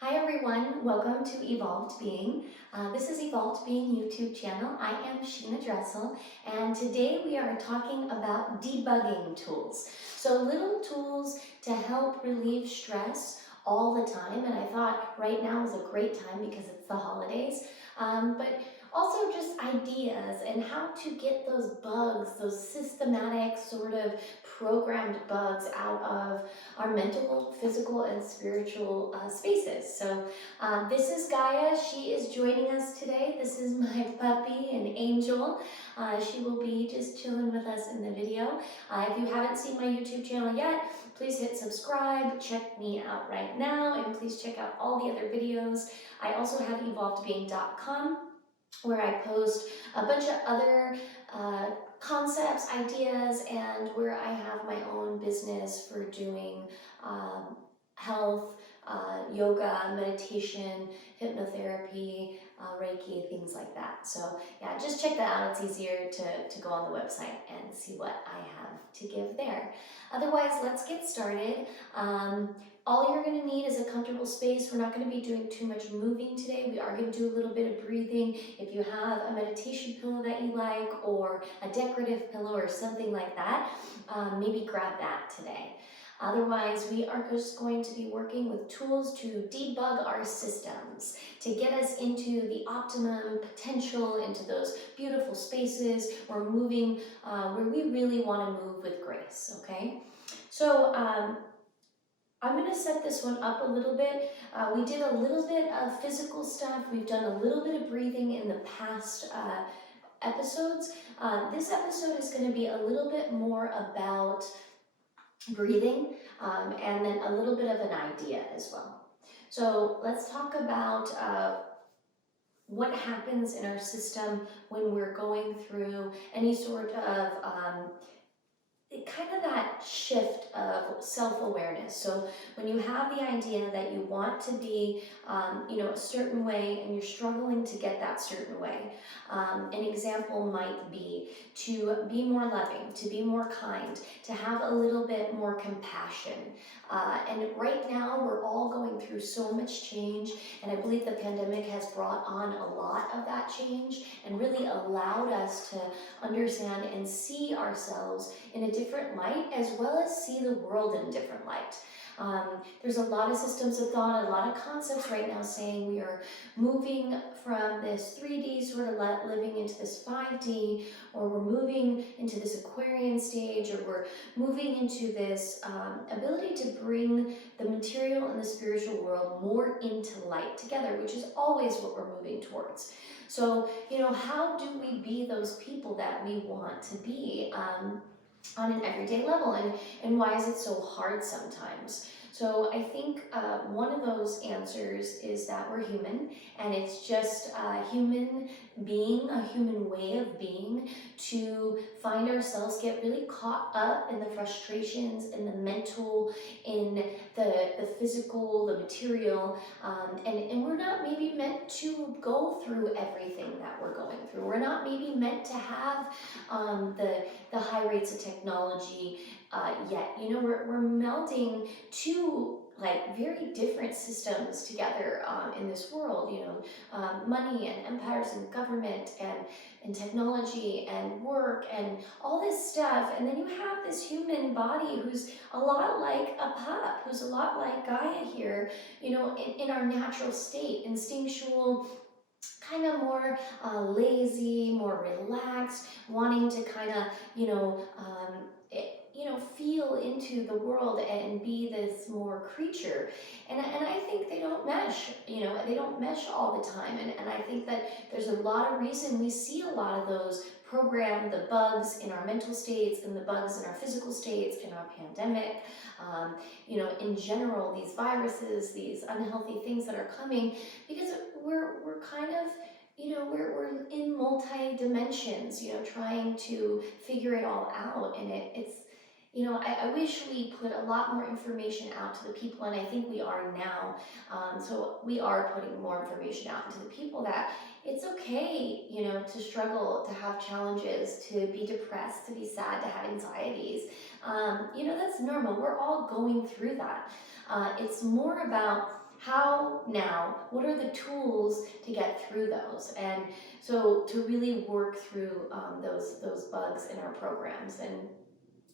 Hi everyone, welcome to Evolved Being. This is Evolved Being YouTube channel. I am Sheena Dressel, and today we are talking about debugging tools. So little tools to help relieve stress all the time, and I thought right now is a great time because it's the holidays, but also just ideas and how to get those bugs, those systematic sort of programmed bugs out of our mental, physical, and spiritual spaces. So this is Gaia. She is joining us today. This is my puppy, an angel. She will be just chilling with us in the video. If you haven't seen my YouTube channel yet, please hit subscribe, check me out right now, and please check out all the other videos. I also have evolvedbeing.com where I post a bunch of other concepts, ideas, and where I have my own business for doing health, yoga, meditation, hypnotherapy, Reiki, things like that. So yeah, just check that out. It's easier to go on the website and see what I have to give there. Otherwise, let's get started. All you're going to need is a comfortable space. We're not going to be doing too much moving today. We are going to do a little bit of breathing. If you have a meditation pillow that you like or a decorative pillow or something like that, maybe grab that today. Otherwise, we are just going to be working with tools to debug our systems, to get us into the optimum potential, into those beautiful spaces we're moving, where we really want to move with grace, okay? So I'm going to set this one up a little bit. We did a little bit of physical stuff. We've done a little bit of breathing in the past episodes. This episode is going to be a little bit more about breathing and then a little bit of an idea as well. So let's talk about what happens in our system when we're going through any sort of kind of that shift of self-awareness. So when you have the idea that you want to be, a certain way and you're struggling to get that certain way, an example might be to be more loving, to be more kind, to have a little bit more compassion. And right now we're all going through so much change, and I believe the pandemic has brought on a lot of that change and really allowed us to understand and see ourselves in a different light, as well as see the world in a different light. There's a lot of systems of thought, a lot of concepts right now saying we are moving from this 3D sort of living into this 5D, or we're moving into this Aquarian stage, or we're moving into this ability to bring the material and the spiritual world more into light together, which is always what we're moving towards. So, how do we be those people that we want to be on an everyday level, and why is it so hard sometimes? So I think one of those answers is that we're human, and it's just a human being, a human way of being, to find ourselves get really caught up in the frustrations, in the mental, in the physical, the material, and we're not maybe meant to go through everything that we're going through. We're not maybe meant to have the high rates of technology yet. We're melding two very different systems together in this world. Money and empires and government and technology and work and all this stuff, and then you have this human body who's a lot like a pup, who's a lot like Gaia here, in our natural state, instinctual, kind of more lazy, more relaxed, wanting to kind of, feel into the world and be this more creature. And I think they don't mesh, they don't mesh all the time. And I think that there's a lot of reason we see a lot of those program, the bugs in our mental states and the bugs in our physical states in our pandemic, in general, these viruses, these unhealthy things that are coming, because we're kind of, we're in multi dimensions, trying to figure it all out. And it's, I wish we put a lot more information out to the people, and I think we are now. So we are putting more information out into the people that it's okay, to struggle, to have challenges, to be depressed, to be sad, to have anxieties. That's normal. We're all going through that. It's more about how now, what are the tools to get through those? And so to really work through those bugs in our programs. And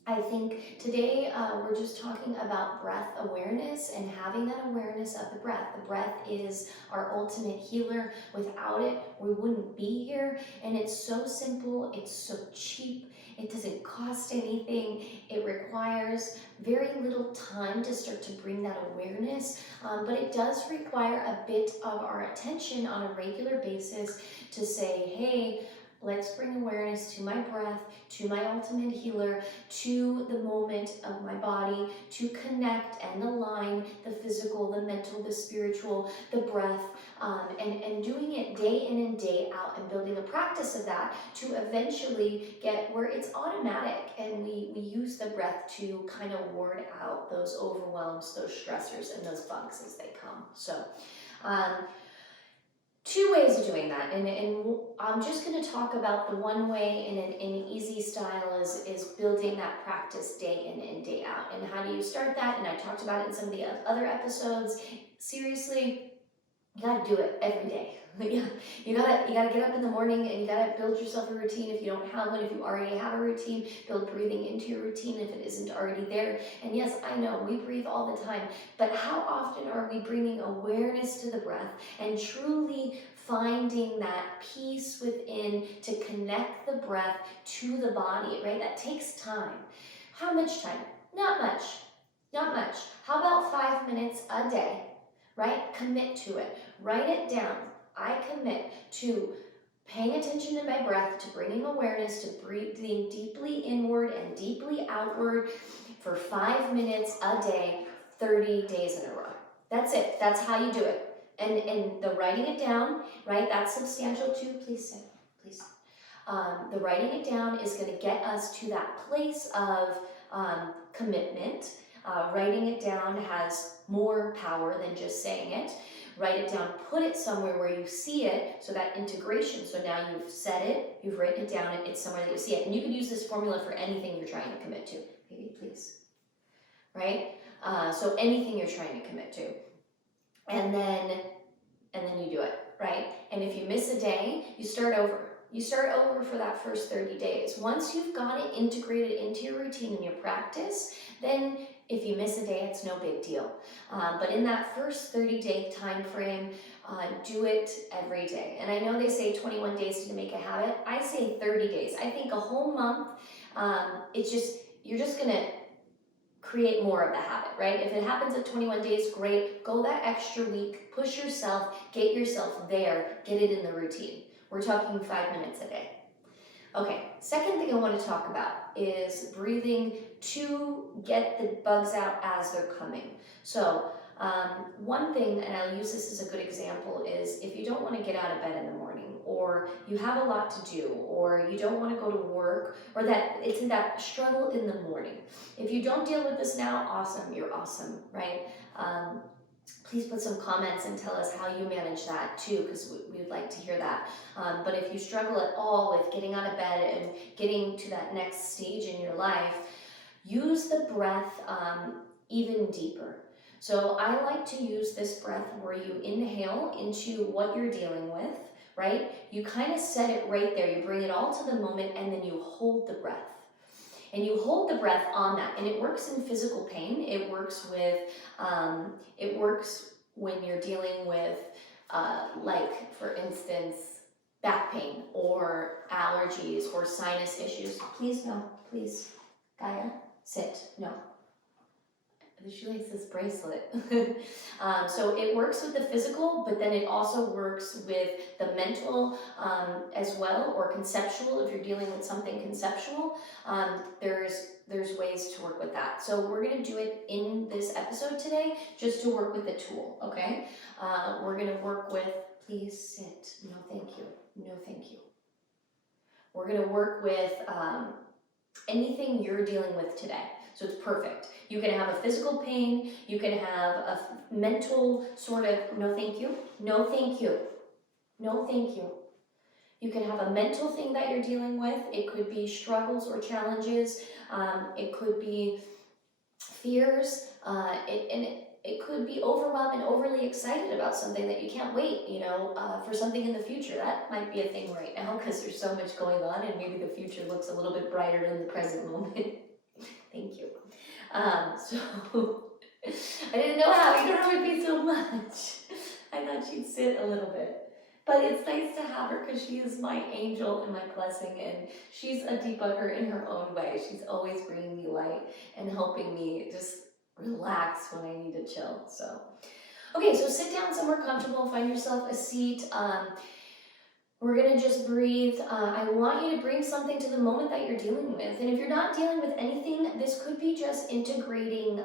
I think today we're just talking about breath awareness and having that awareness of the breath. The breath is our ultimate healer. Without it, we wouldn't be here. And it's so simple, it's so cheap, it doesn't cost anything. It requires very little time to start to bring that awareness, but it does require a bit of our attention on a regular basis to say, hey, let's bring awareness to my breath, to my ultimate healer, to the moment of my body, to connect and align the physical, the mental, the spiritual, the breath, and doing it day in and day out and building a practice of that to eventually get where it's automatic and we use the breath to kind of ward out those overwhelms, those stressors, and those bugs as they come. So, two ways of doing that, and I'm just going to talk about the one way in an easy style is building that practice day in and day out. And how do you start that? And I talked about it in some of the other episodes. Seriously, you got to do it every day. Yeah, you gotta get up in the morning and you gotta build yourself a routine if you don't have one. If you already have a routine, build breathing into your routine if it isn't already there. And yes, I know we breathe all the time, but how often are we bringing awareness to the breath and truly finding that peace within to connect the breath to the body, right? That takes time. How much time? Not much. Not much. How about 5 minutes a day, right? Commit to it. Write it down. I commit to paying attention to my breath, to bringing awareness, to breathing deeply inward and deeply outward for 5 minutes a day, 30 days in a row. That's it. That's how you do it. And the writing it down, right? That's substantial too. Please sit. Please. The writing it down is going to get us to that place of commitment. Writing it down has more power than just saying it. Write it down, put it somewhere where you see it, so that integration. So now you've said it, you've written it down, it's somewhere that you see it. And you can use this formula for anything you're trying to commit to. Baby, please. Right? So anything you're trying to commit to. And then you do it, right? And if you miss a day, you start over. You start over for that first 30 days. Once you've got it integrated into your routine and your practice, then if you miss a day, it's no big deal. But in that first 30-day time frame, do it every day. And I know they say 21 days to make a habit. I say 30 days. I think a whole month, you're just gonna create more of the habit, right? If it happens at 21 days, great. Go that extra week, push yourself, get yourself there, get it in the routine. We're talking 5 minutes a day. Okay, second thing I want to talk about is breathing to get the bugs out as they're coming. So one thing, and I'll use this as a good example, is if you don't want to get out of bed in the morning, or you have a lot to do, or you don't want to go to work, or that it's in that struggle in the morning. If you don't deal with this now, awesome, you're awesome, right? Please put some comments and tell us how you manage that too, because we would like to hear that. But if you struggle at all with getting out of bed and getting to that next stage in your life, use the breath even deeper. So I like to use this breath where you inhale into what you're dealing with, right? You kind of set it right there. You bring it all to the moment and then you hold the breath. And you hold the breath on that, and it works in physical pain. It works when you're dealing with, like for instance, back pain or allergies or sinus issues. Please, no, please. Gaia, sit, no. She likes this bracelet. So it works with the physical, but then it also works with the mental as well, or conceptual. If you're dealing with something conceptual, there's ways to work with that. So we're going to do it in this episode today, just to work with the tool, okay? We're going to work with, please sit, no thank you, no thank you. We're going to work with anything you're dealing with today. So it's perfect. You can have a physical pain, you can have a mental sort of, no thank you, no thank you, no thank you. You can have a mental thing that you're dealing with. It could be struggles or challenges. It could be fears. It could could be overwhelmed and overly excited about something that you can't wait, for something in the future. That might be a thing right now because there's so much going on and maybe the future looks a little bit brighter than the present moment. Thank you. So I didn't know how, you don't know me so much. I thought she'd sit a little bit. But it's nice to have her because she is my angel and my blessing, and she's a debugger in her own way. She's always bringing me light and helping me just relax when I need to chill. So, okay, so sit down somewhere comfortable, find yourself a seat. We're gonna just breathe. I want you to bring something to the moment that you're dealing with. And if you're not dealing with anything, this could be just integrating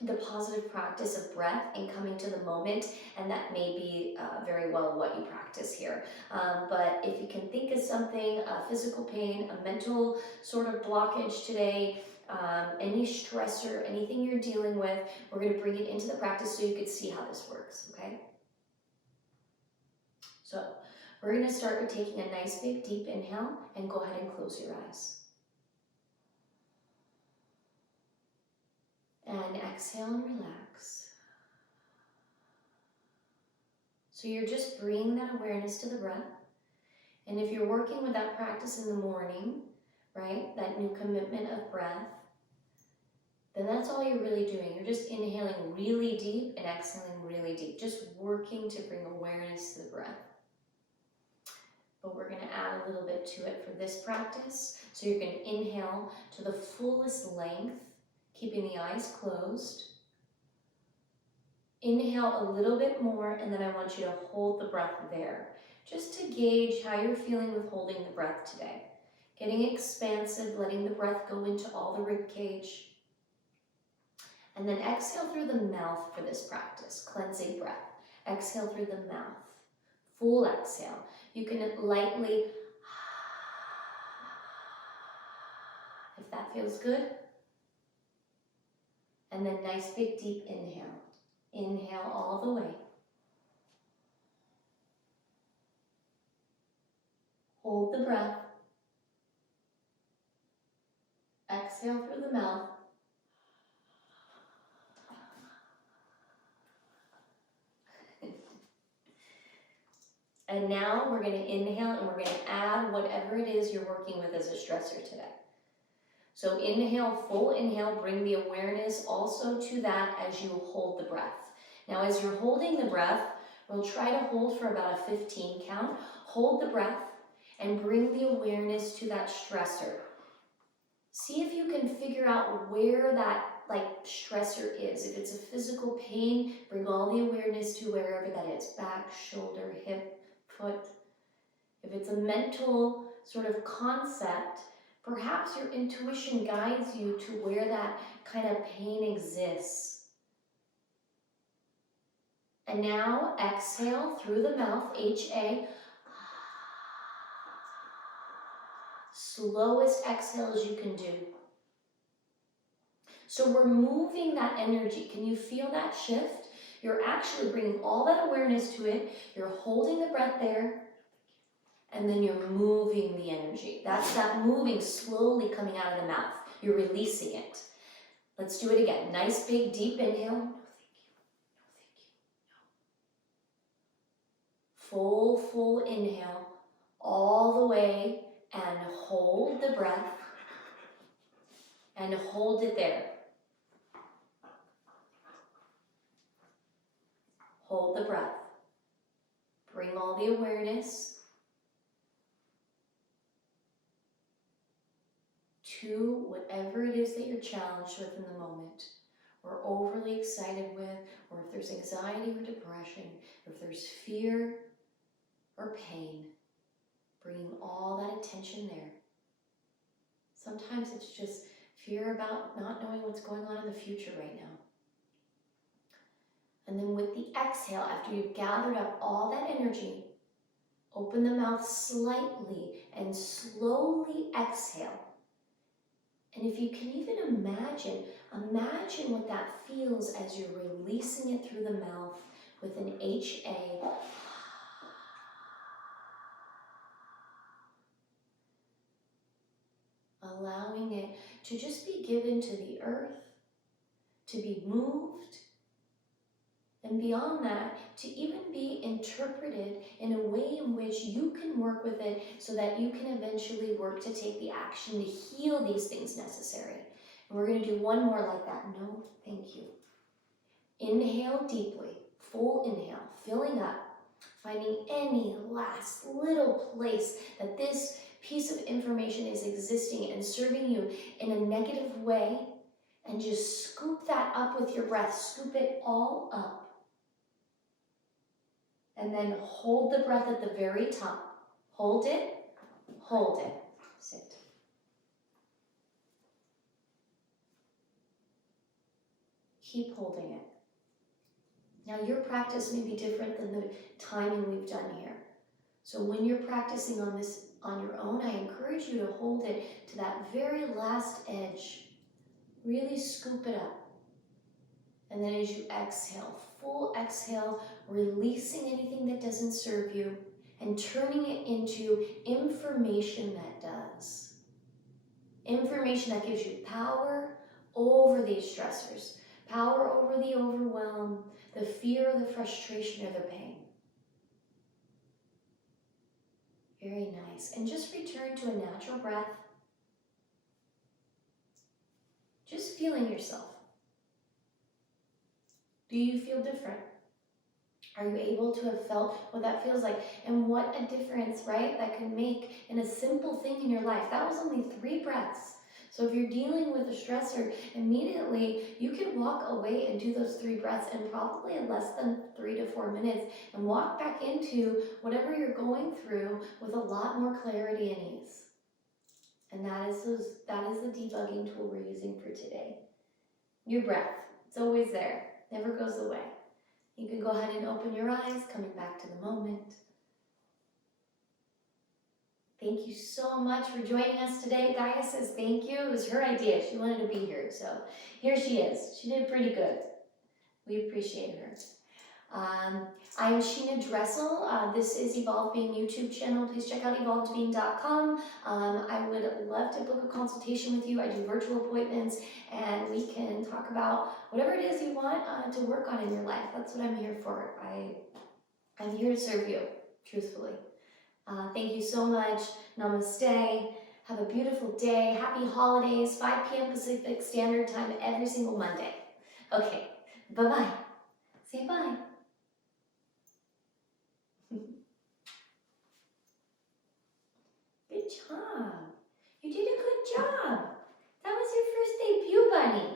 the positive practice of breath and coming to the moment, and that may be very well what you practice here. But if you can think of something, a physical pain, a mental sort of blockage today, any stressor, anything you're dealing with, we're going to bring it into the practice so you can see how this works, okay? So we're going to start with taking a nice big deep inhale, and go ahead and close your eyes. And exhale and relax. So you're just bringing that awareness to the breath. And if you're working with that practice in the morning, right, that new commitment of breath, then that's all you're really doing. You're just inhaling really deep and exhaling really deep, just working to bring awareness to the breath. But we're going to add a little bit to it for this practice. So you're going to inhale to the fullest length, keeping the eyes closed. Inhale a little bit more, and then I want you to hold the breath there, just to gauge how you're feeling with holding the breath today. Getting expansive, letting the breath go into all the rib cage. And then exhale through the mouth for this practice, cleansing breath. Exhale through the mouth, full exhale. You can lightly, if that feels good. And then nice big deep inhale. Inhale all the way. Hold the breath. Exhale through the mouth. And now we're going to inhale, and we're going to add whatever it is you're working with as a stressor today. So inhale, full inhale, bring the awareness also to that as you hold the breath. Now as you're holding the breath, we'll try to hold for about a 15 count. Hold the breath and bring the awareness to that stressor. See if you can figure out where that stressor is. If it's a physical pain, bring all the awareness to wherever that is. Back, shoulder, hip, foot. If it's a mental sort of concept, perhaps your intuition guides you to where that kind of pain exists. And now exhale through the mouth, H-A. Slowest exhale as you can do. So we're moving that energy. Can you feel that shift? You're actually bringing all that awareness to it. You're holding the breath there. And then you're moving the energy. That's that moving slowly coming out of the mouth. You're releasing it. Let's do it again. Nice big deep inhale. No, thank you. No, thank you. No. Full inhale all the way, and hold the breath and hold it there. Hold the breath. Bring all the awareness to whatever it is that you're challenged with in the moment, or overly excited with, or if there's anxiety or depression, or if there's fear or pain, bringing all that attention there. Sometimes it's just fear about not knowing what's going on in the future right now. And then with the exhale, after you've gathered up all that energy, open the mouth slightly and slowly exhale. And if you can even imagine what that feels as you're releasing it through the mouth with an H-A. Allowing it to just be given to the earth, to be moved, and beyond that, to even be interpreted in a way in which you can work with it so that you can eventually work to take the action to heal these things necessary. And we're going to do one more like that. No, thank you. Inhale deeply, full inhale, filling up, finding any last little place that this piece of information is existing and serving you in a negative way, and just scoop that up with your breath. Scoop it all up. And then hold the breath at the very top. Hold it, hold it. Sit. Keep holding it. Now your practice may be different than the timing we've done here. So when you're practicing on this on your own, I encourage you to hold it to that very last edge. Really scoop it up. And then as you exhale, full exhale, releasing anything that doesn't serve you and turning it into information that does. Information that gives you power over these stressors, power over the overwhelm, the fear, the frustration, or the pain. Very nice. And just return to a natural breath. Just feeling yourself. Do you feel different? Are you able to have felt what that feels like? And what a difference, right, that can make in a simple thing in your life. That was only 3 breaths. So if you're dealing with a stressor, immediately you can walk away and do those 3 breaths in probably less than 3 to 4 minutes and walk back into whatever you're going through with a lot more clarity and ease. And that is the debugging tool we're using for today. Your breath, it's always there, never goes away. You can go ahead and open your eyes, coming back to the moment. Thank you so much for joining us today. Gaia says thank you. It was her idea. She wanted to be here, so here she is. She did pretty good. We appreciate her. I am Sheena Dressel. This is Evolved Being YouTube channel. Please check out evolvedbeing.com. I would love to book a consultation with you. I do virtual appointments, and we can talk about whatever it is you want to work on in your life. That's what I'm here for. I'm here to serve you, truthfully. Thank you so much. Namaste. Have a beautiful day. Happy holidays. 5 p.m. Pacific Standard Time every single Monday. Okay, bye-bye. Say bye. Good job. You did a good job. That was your first debut, bunny.